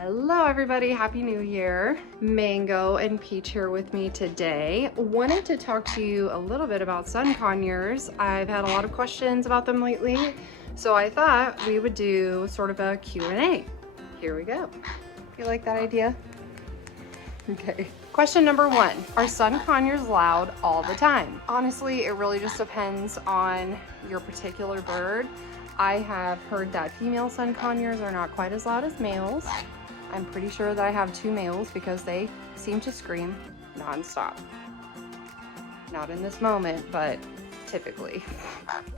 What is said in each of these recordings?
Hello everybody, Happy New Year. Mango and Peach here with me today. Wanted to talk to you a little bit about sun conures. I've had a lot of questions about them lately, so I thought we would do sort of a Q&A. Here we go. You like that idea? Okay. Question number one, are sun conures loud all the time? Honestly, it really just depends on your particular bird. I have heard that female sun conures are not quite as loud as males. I'm pretty sure that I have two males because they seem to scream nonstop. Not in this moment, but typically.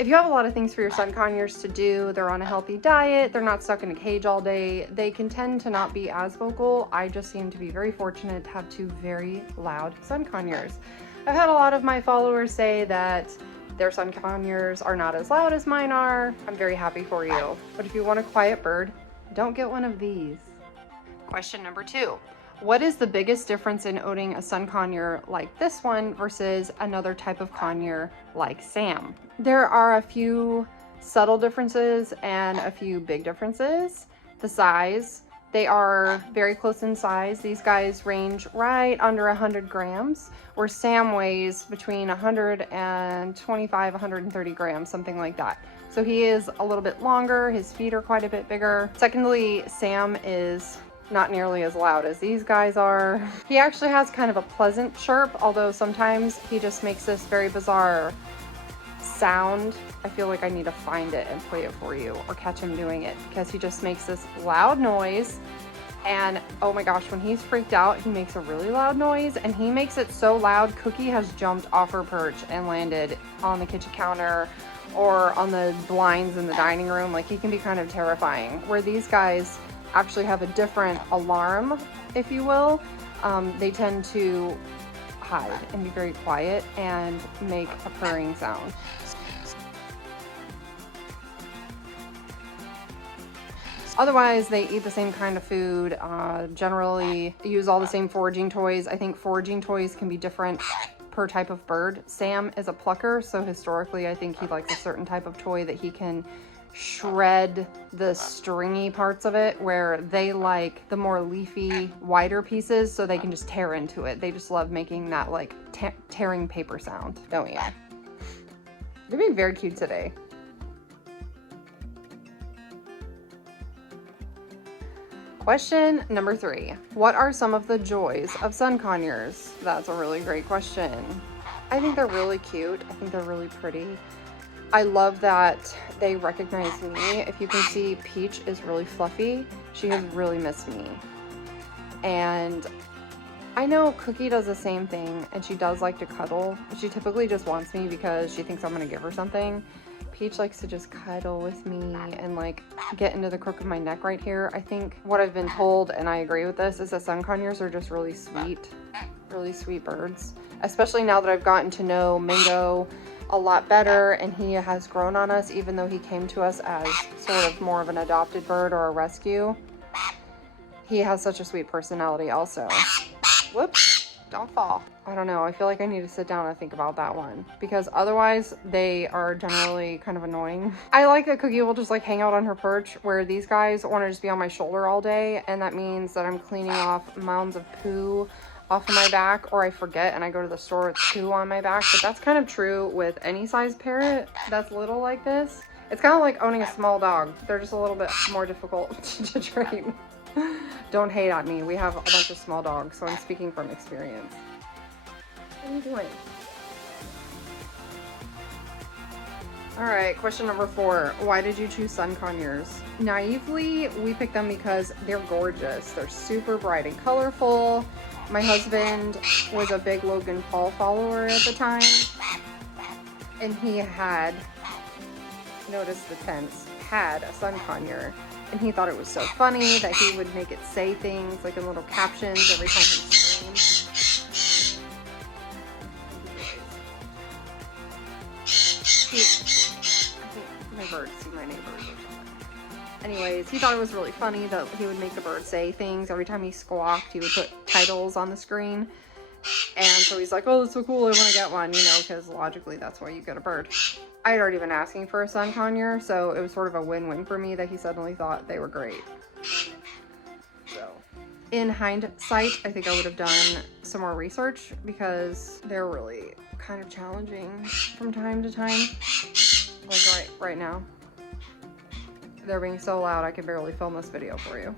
If you have a lot of things for your sun conures to do, they're on a healthy diet, they're not stuck in a cage all day, they can tend to not be as vocal. I just seem to be very fortunate to have two very loud sun conures. I've had a lot of my followers say that their sun conures are not as loud as mine are. I'm very happy for you. But if you want a quiet bird, don't get one of these. Question number two, what is the biggest difference in owning a sun conure like this one versus another type of conure like Sam? There are a few subtle differences and a few big differences. The size, they are very close in size. These guys range right under 100 grams, where Sam weighs between 125, 130 grams, something like that. So he is a little bit longer, his feet are quite a bit bigger. Secondly, Sam is not nearly as loud as these guys are. He actually has kind of a pleasant chirp, although sometimes he just makes this very bizarre sound. I feel like I need to find it and play it for you or catch him doing it, because he just makes this loud noise. And oh my gosh, when he's freaked out, he makes a really loud noise, and he makes it so loud, Cookie has jumped off her perch and landed on the kitchen counter or on the blinds in the dining room. Like, he can be kind of terrifying, where these guys actually have a different alarm, if you will. They tend to hide and be very quiet and make a purring sound. Otherwise, they eat the same kind of food, generally use all the same foraging toys. I think foraging toys can be different per type of bird. Sam is a plucker, so historically I think he likes a certain type of toy that he can shred the stringy parts of it, where they like the more leafy, wider pieces, so they can just tear into it. They just love making that like tearing paper sound, don't you? You're being very cute today. Question number three, what are some of the joys of sun conures? That's a really great question. I think they're really cute. I think they're really pretty. I love that they recognize me. If you can see, Peach is really fluffy. She has really missed me. And I know Cookie does the same thing, and she does like to cuddle. She typically just wants me because she thinks I'm gonna give her something. Peach likes to just cuddle with me and like get into the crook of my neck right here. I think what I've been told, and I agree with this, is that sun conures are just really sweet birds. Especially now that I've gotten to know Mango a lot better, and he has grown on us, even though he came to us as sort of more of an adopted bird or a rescue. He has such a sweet personality also. Whoops, don't fall. I don't know, I feel like I need to sit down and think about that one, because otherwise they are generally kind of annoying. I like that Cookie will just like hang out on her perch, where these guys want to just be on my shoulder all day, and that means that I'm cleaning off mounds of poo off of my back, or I forget and I go to the store with poo on my back. But that's kind of true with any size parrot that's little like this. It's kind of like owning a small dog. They're just a little bit more difficult to train. Don't hate at me. We have a bunch of small dogs, so I'm speaking from experience. What are you doing? All right, question number four. Why did you choose sun conures? Naively, we picked them because they're gorgeous. They're super bright and colorful. My husband was a big Logan Paul follower at the time, and he had, notice the tense, had a sun conure, and he thought it was so funny that he would make it say things like in little captions every time he screamed. I think my birds see my neighbors or something. Anyways, he thought it was really funny that he would make the bird say things. Every time he squawked, he would put titles on the screen. And so he's like, oh, that's so cool, I want to get one, you know, because logically that's why you get a bird. I had already been asking for a sun conure, so it was sort of a win-win for me that he suddenly thought they were great. So In hindsight, I think I would have done some more research because they're really kind of challenging from time to time. Like right now. They're being so loud I can barely film this video for you.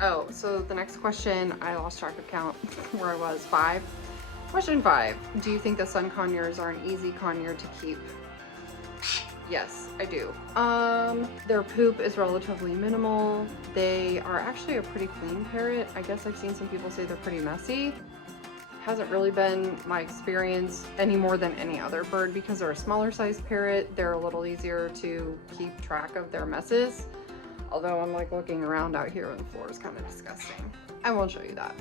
Oh, so the next question, I lost track of count where I was. 5. Question 5. Do you think the sun conures are an easy conure to keep? Yes, I do. Their poop is relatively minimal. They are actually a pretty clean parrot. I guess I've seen some people say they're pretty messy. Hasn't really been my experience any more than any other bird because they're a smaller sized parrot. They're a little easier to keep track of their messes. Although I'm like looking around out here and the floor is kind of disgusting. I won't show you that.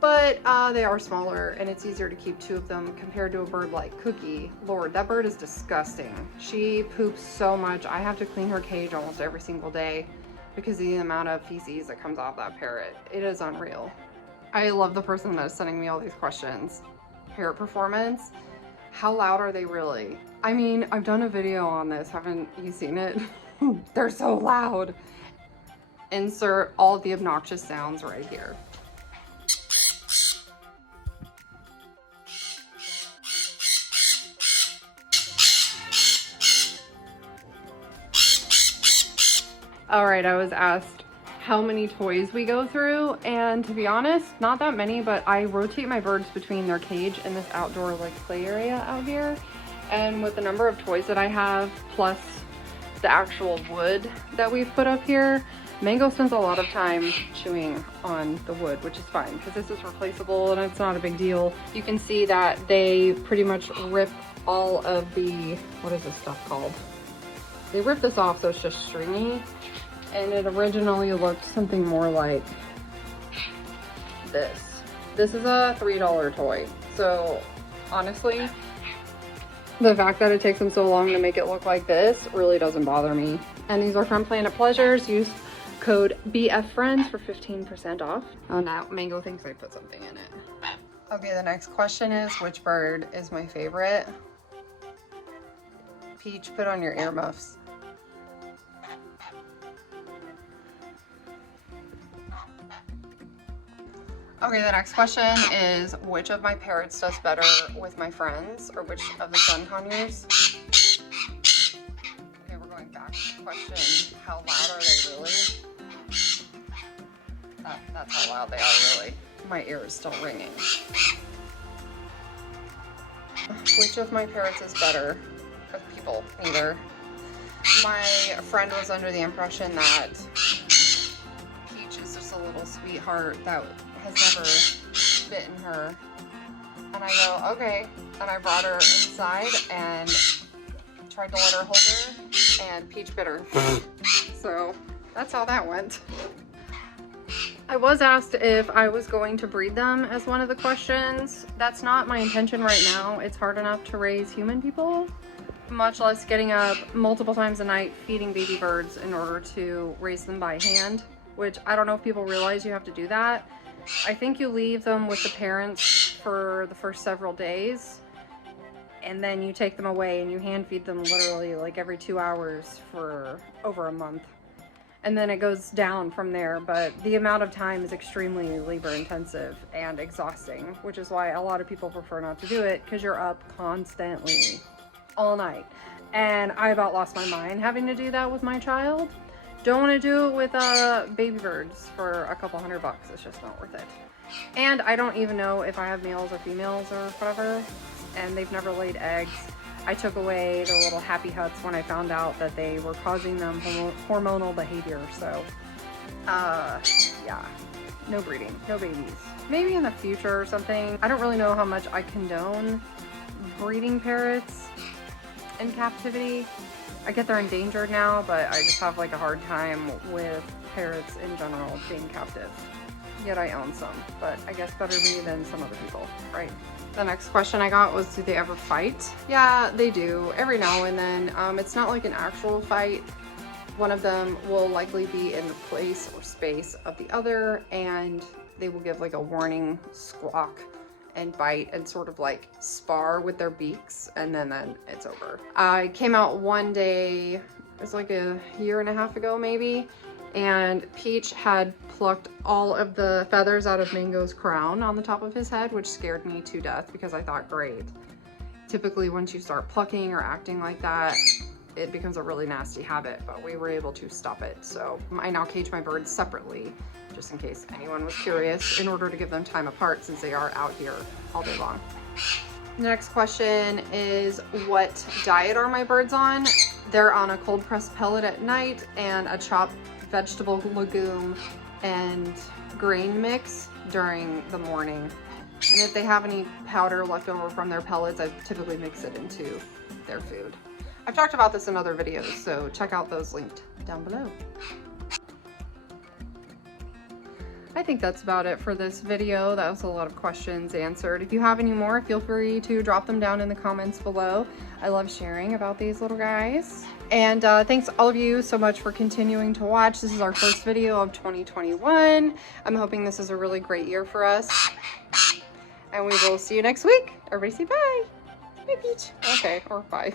But they are smaller and it's easier to keep 2 of them compared to a bird like Cookie. Lord, that bird is disgusting. She poops so much. I have to clean her cage almost every single day because of the amount of feces that comes off that parrot. It is unreal. I love the person that is sending me all these questions. Parrot performance. How loud are they really? I mean, I've done a video on this. Haven't you seen it? They're so loud. Insert all the obnoxious sounds right here. All right, I was asked how many toys we go through, and to be honest, not that many, but I rotate my birds between their cage and this outdoor like play area out here. And with the number of toys that I have, plus the actual wood that we've put up here, Mango spends a lot of time chewing on the wood, which is fine because this is replaceable and it's not a big deal. You can see that they pretty much rip all of the, what is this stuff called? They rip this off so it's just stringy. And it originally looked something more like this. This is a $3 toy. So honestly, the fact that it takes them so long to make it look like this really doesn't bother me. And these are from Planet Pleasures. Use code BFFriends for 15% off. Oh, now Mango thinks I put something in it. Okay, the next question is, which bird is my favorite? Peach, put on your earmuffs. Okay, the next question is, which of my parrots does better with my friends, or which of the sun conures? Okay, we're going back to the question, how loud are they really? That's how loud they are really. My ear is still ringing. Which of my parrots is better? Of people, neither. My friend was under the impression that Peach is just a little sweetheart that has never bitten her. And I go, okay. And I brought her inside and tried to let her hold her, and Peach bit her. So that's how that went. I was asked if I was going to breed them as one of the questions. That's not my intention right now. It's hard enough to raise human people, much less getting up multiple times a night feeding baby birds in order to raise them by hand, which I don't know if people realize you have to do that. I think you leave them with the parents for the first several days, and then you take them away and you hand feed them literally like every 2 hours for over a month. And then it goes down from there, but the amount of time is extremely labor intensive and exhausting, which is why a lot of people prefer not to do it, because you're up constantly all night. And I about lost my mind having to do that with my child. Don't want to do it with baby birds for a couple $100. It's just not worth it. And I don't even know if I have males or females or whatever, and they've never laid eggs. I took away their little happy huts when I found out that they were causing them hormonal behavior. So, yeah, no breeding, no babies. Maybe in the future or something. I don't really know how much I condone breeding parrots in captivity. I get they're endangered now, but I just have like a hard time with parrots in general being captive. Yet I own some, but I guess better me than some other people, right? The next question I got was, do they ever fight? Yeah, they do, every now and then. It's not like an actual fight. One of them will likely be in the place or space of the other, and they will give like a warning squawk and bite and sort of like spar with their beaks, and then it's over. I came out one day, it was like a year and a half ago maybe, And Peach had plucked all of the feathers out of Mango's crown on the top of his head, which scared me to death because I thought, great. Typically, once you start plucking or acting like that, it becomes a really nasty habit, but we were able to stop it. So I now cage my birds separately, just in case anyone was curious, in order to give them time apart since they are out here all day long. Next question is, what diet are my birds on? They're on a cold pressed pellet at night and a chopped vegetable legume and grain mix during the morning. And if they have any powder left over from their pellets, I typically mix it into their food. I've talked about this in other videos, so check out those linked down below. I think that's about it for this video. That was a lot of questions answered. If you have any more, feel free to drop them down in the comments below. I love sharing about these little guys. And thanks all of you so much for continuing to watch. This is our first video of 2021. I'm hoping this is a really great year for us. And we will see you next week. Everybody say bye. Bye, Peach. Okay, or bye.